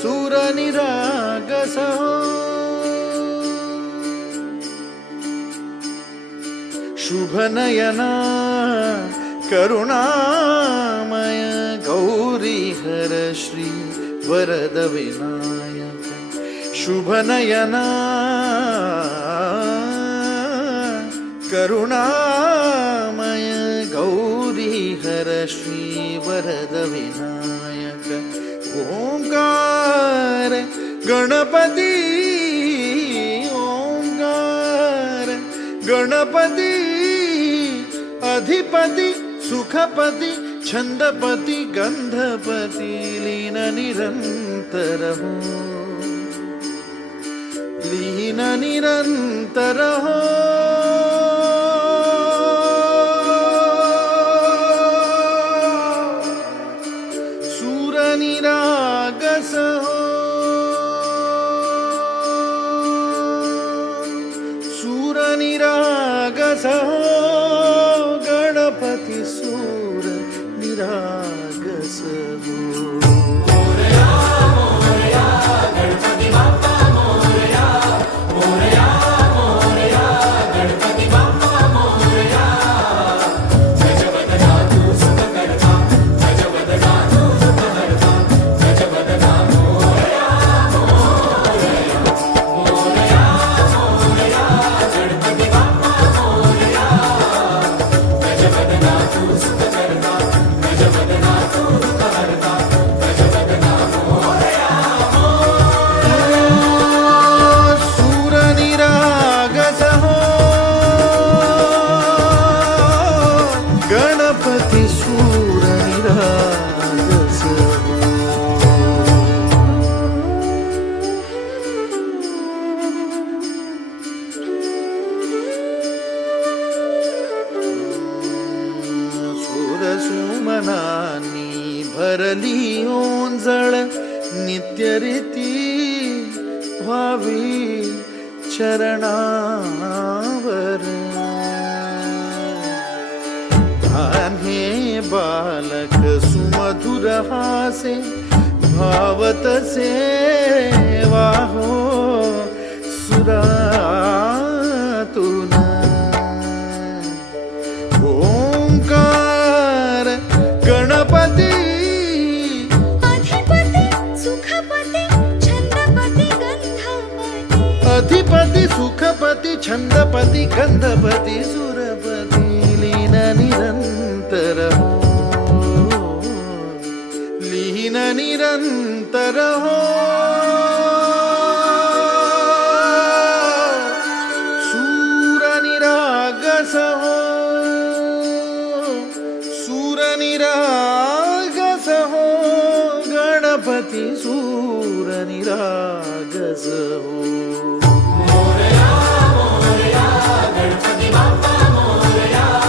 सुरनिरागसहो शुभनयना करुणामय गौरी हर श्री वरद विनायक शुभनयना करुणामय गौरी हर श्री वरद विनायक ओंकार ഗണപതി ഓംകാര ഗണപതി അധിപതി സുഖപതി छंदपति गंधपति लीन निरंतर हो लीन निरंतर हो माझा गणपती सूर निरागस गो जळ नित्यरिति चरणावर चरणावरहे बालक सुमधुर हासे भावत सेवा सुरा గణపతి సుఖపతి ఛందపతి కందపతి సురపతి లీన నిరంతరం లీన నిరంతరం సూర నిరాగ సహో मोरया मोरया गणपती बाप्पा मोरया